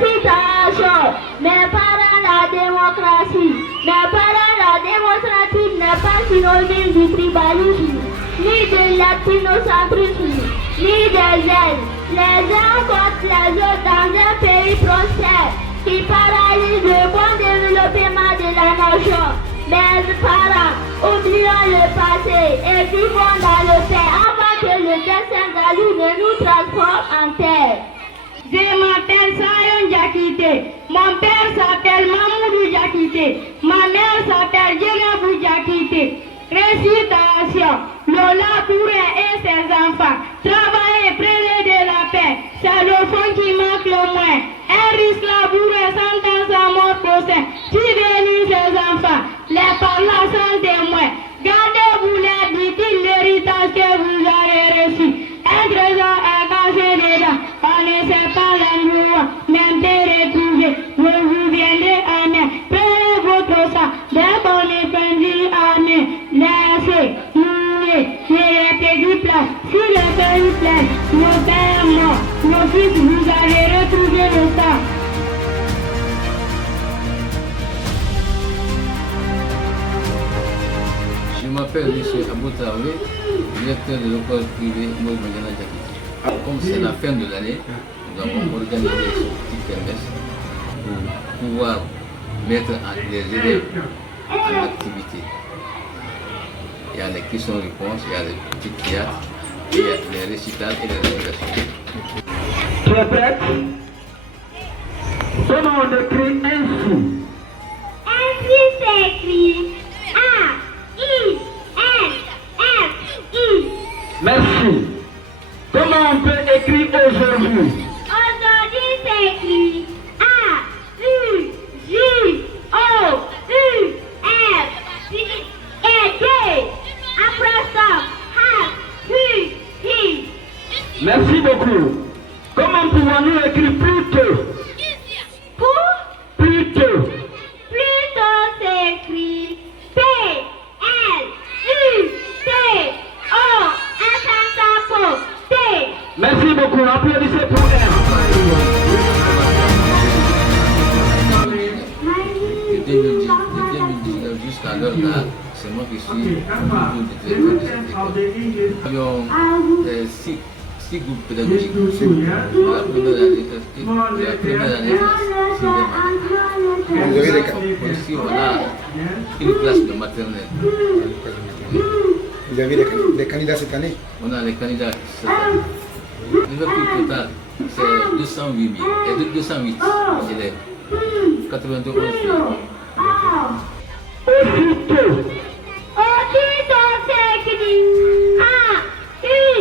Félicitations, mes parents, la démocratie. Mes parents, la démocratie n'est pas synonyme du tribalisme, ni de l'ethnocentrisme, ni des ailes. Les uns contre les autres dans un pays prospère qui paralyse le bon développement de la nation. Mes parents, oublions le passé et vivons dans le paix avant que le destin d'Ali ne nous transforme en terre. Je m'appelle Sayon Diakité. Mon père s'appelle Mamoudou Diakité. Ma mère s'appelle Djenabou Diakité. Récitation. Lola Touré et ses enfants. Travailler, prêler de la paix. C'est le fond qui manque le moins. Eris Labouré, sentence à mort prochain. Tirez-nous ses enfants. Les parents sont témoins. Gardez-vous les dit-il l'héritage que vous avez reçu. Un trésor est caché dedans. On ne sait pas l'endroit, même de retrouver. Vous vous viendrez en main. Prenez votre sang. Des bonnes épindules en main. Laissez, mourir. Et les petits plats. Sur le pays plein, nos pères morts, nos fils, vous allez retrouver le sang. Je m'appelle M. Abou Traoré, directeur de l'école privée Moïse Mandiana Diakité. Comme c'est la fin de l'année, nous avons organisé ce petit kermesse pour pouvoir mettre les élèves en activité. Il y a les questions-réponses, il y a les petits théâtres, il y a les récitals et les récitations. Tu es prête? Comment on écrit ainsi? Ainsi s'écrit A-I-N-F-I. Merci. Comment on peut écrire aujourd'hui? Aujourd'hui s'écrit A-U-J-O-U-F-I. Après ça, H-U-I. Merci beaucoup. Comment pouvons-nous écrire plus tôt? Plus tôt. Plutôt s'écrit P-L-U-T-O. Merci beaucoup. Applaudissez pour elle. De 2019 jusqu'à l'heure là, c'est moi qui suis le directeur de cette école. Nous avions six groupes pédagogiques. La première année, aussi on a une classe de maternelle. Vous avez des candidats cette année? On a les candidats cette année. L'ouverture totale, c'est 208 000 et 208 élèves. 91 filles. Aussitôt. Aussitôt s'écrit A-U-T-I-C-O-H-A-C-O-T.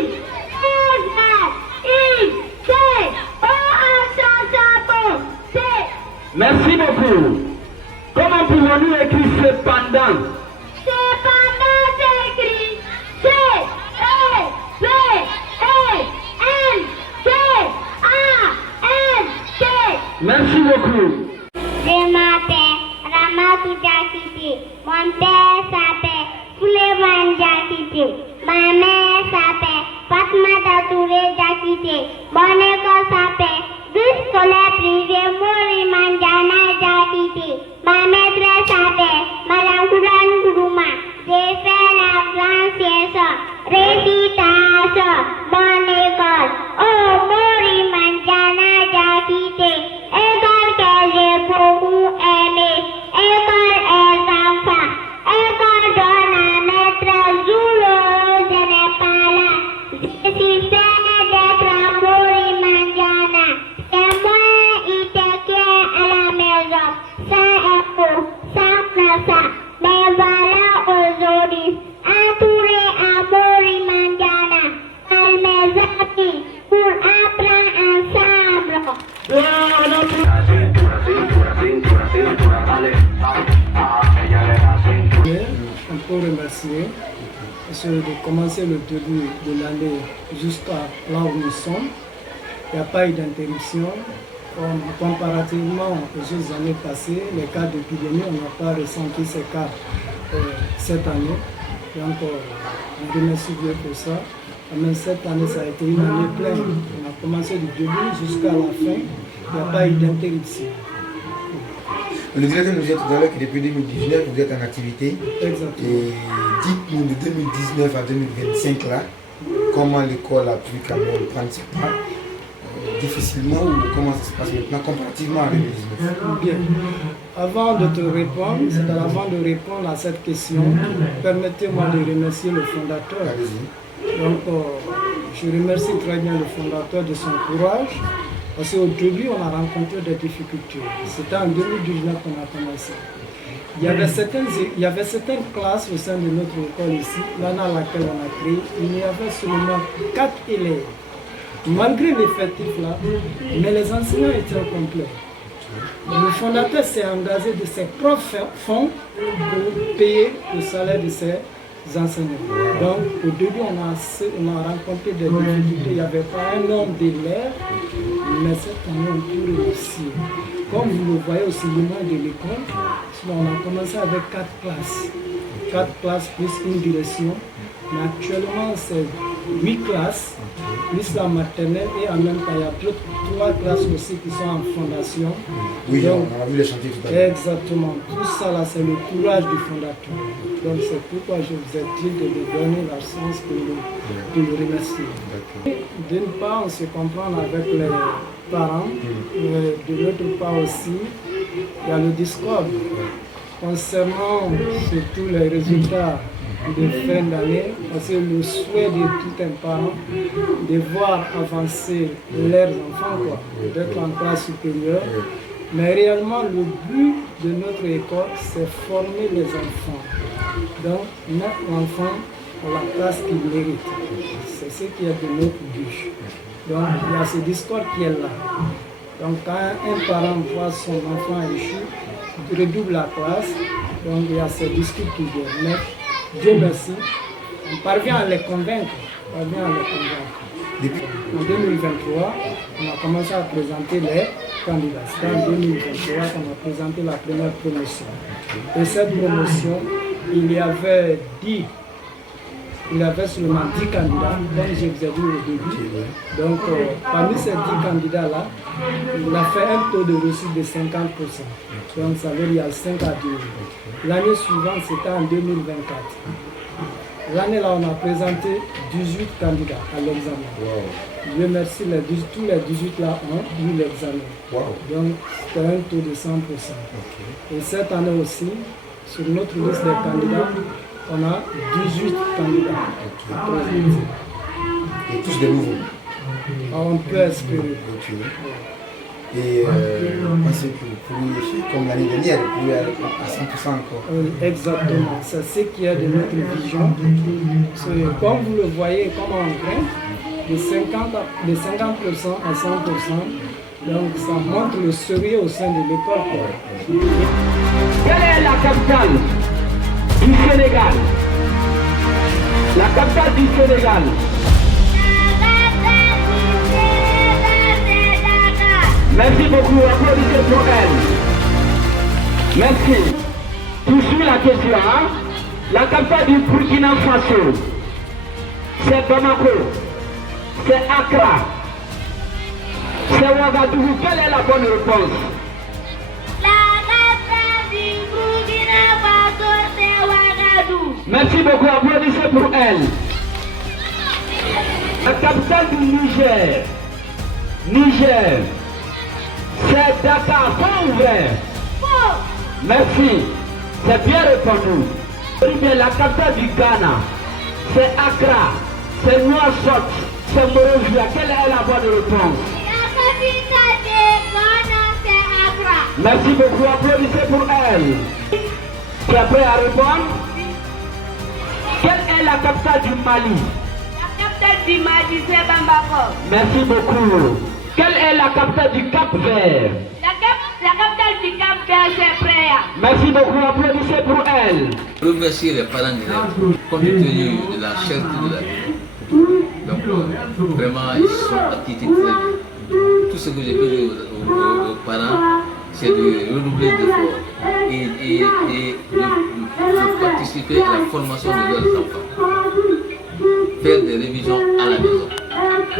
Merci beaucoup. Comment pouvons-nous écrire cependant? Cependant s'écrit C-E-P-E-N-D-A-N-T. Merci beaucoup. Je m'appelle Ramatou Diakité. Mon père s'appelle Souleymane Diakité. Ma mère s'appelle Fatmata Touré Diakité. Mon école s'appelle Bus scolaire privé Moïse Mandiana Diakité. Ma maîtresse s'appelle Madame Kouran Kourouma. J'ai fait la française. Récitation. Bonne école. Oh, Moïse Mandiana Diakité. École que j'ai beaucoup aimé. École et enfants. École donne à maître Zoulo. Je n'ai pas là. Je suis fait d'être à Moïse Mandiana. C'est moi, il t'éclaire à la maison. Sans écho, sans place. Mais voilà aujourd'hui, entouré à Moïse Mandiana. Par mes amis, pour apprendre ensemble. On peut remercier parce que de commencer le début de l'année jusqu'à là où nous sommes, il n'y a pas eu d'interruption. Comparativement aux autres années passées, les cas d'épidémie, on n'a pas ressenti ces cas cette année. Donc, on remercie Dieu pour ça. Mais cette année, ça a été une année pleine. On a commencé du début jusqu'à la fin. n'y a pas eu d'interruption. Le directeur nous disait tout à l'heure que depuis 2019, vous êtes en activité. Exactement. Et dites-nous de 2019 à 2025 là, comment l'école a pu quand même prendre ses pas difficilement ou comment ça se passe maintenant comparativement à 2019? Bien. Avant de te répondre, c'est-à-dire avant de répondre à cette question, permettez-moi de remercier le fondateur. Allez-y. Donc, je remercie très bien le fondateur de son courage. Parce qu'au début, on a rencontré des difficultés. C'était en 2019 qu'on a commencé. Il y avait certaines classes au sein de notre école ici, l'année à laquelle on a créé, il y avait seulement 4 élèves. Malgré l'effectif là, mais les enseignants étaient complets. Le fondateur s'est engagé de ses propres fonds pour payer le salaire de ses enseignants. Donc au début on a rencontré des difficultés, il n'y avait pas un nombre d'élèves, mais cette année on peut réussir. Comme vous le voyez aussi loin de l'école, on a commencé avec 4 classes. 4 classes plus une direction. Mais actuellement c'est 8 classes, plus la maternelle et en même temps il y a 3 classes aussi qui sont en fondation. Oui, donc, on a vu les chantiers tout à l'heure. Exactement, tout ça là c'est le courage du fondateur. Donc c'est pourquoi je vous ai dit de lui donner la chance de le remercier. D'une part on se comprend avec les parents, de l'autre part aussi il y a le Discord. Concernant surtout les résultats de fin d'année, parce que le souhait de tout un parent de voir avancer leurs enfants, d'être en classe supérieure. Mais réellement, le but de notre école, c'est former les enfants. Donc, mettre l'enfant à la place qu'il mérite. C'est ce qui est de notre but. Donc, il y a ce discours qui est là. Donc, quand un parent voit son enfant échouer, il redouble la classe. Donc, il y a ce discours qui vient. Mais, Dieu merci, on parvient à les convaincre. En 2023, on a commencé à présenter les candidats. C'est en 2023 qu'on a présenté la première promotion. Et cette promotion, il y avait seulement 10 candidats, comme je vous ai dit au début. Donc, parmi ces 10 candidats-là, il a fait un taux de réussite de 50%. Donc, ça veut dire qu'il y a 5 à 10. L'année suivante, c'était en 2024. L'année là, on a présenté 18 candidats à l'examen. Wow. Je remercie tous les 18 là ont eu l'examen. Wow. Donc, c'était un taux de 100%. Okay. Et cette année aussi, sur notre liste des candidats, on a 18 candidats. Okay. Et tous des nouveaux. On peut espérer. Okay. Et pensez que vous pourriez, comme l'année dernière, vous pouvez aller à 100% encore. Exactement, c'est ce qui est de notre vision. Comme vous le voyez, comme on grimpe, de 50% à 100%, donc ça montre le sérieux au sein de l'école. Quelle est la capitale du Sénégal? La capitale du Sénégal. Merci beaucoup, applaudissez pour elle. Merci. Toujours la question, hein? La capitale du Burkina Faso, c'est Bamako, c'est Accra, c'est Ouagadougou. Quelle est la bonne réponse? La capitale du Burkina Faso, c'est Ouagadougou. Merci beaucoup, applaudissez pour elle. La capitale du Niger, c'est Dakar, faux ou vrai? Faux. Merci, c'est bien répondu. La capitale du Ghana, c'est Accra, c'est Nouakchott, c'est Monrovia. Quelle est la bonne réponse? La capitale du Ghana, c'est Accra. Merci beaucoup, applaudissez pour elle. Tu es prêt à répondre? Quelle est la capitale du Mali? La capitale du Mali, c'est Bamako. Merci beaucoup. Quelle est la capitale du Cap-Vert? La capitale du Cap-Vert, c'est Praia. Merci beaucoup, applaudissez pour elle. Remercier les parents d'élèves compte tenu de la cherté de la vie. Donc vraiment, ils sont acquittés très bien. Tout ce que j'ai pu dire aux parents, c'est de redoubler d'efforts et de participer à la formation de leurs enfants. Faire des révisions à la maison.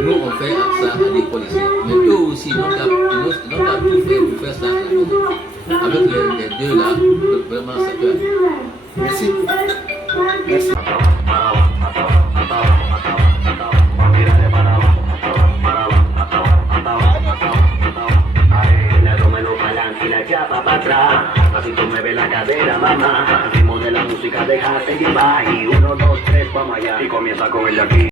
Nous, on fait ça à l'école ici. Mais eux aussi, nous avons tout fait pour faire ça à la maison. Avec les deux là, vraiment, ça peut. Merci. Merci. La chapa para atrás, así tú me ves la cadera, mamá. Al ritmo de la música déjate llevar y 1, 2, 3, vamos allá y comienza con el de aquí.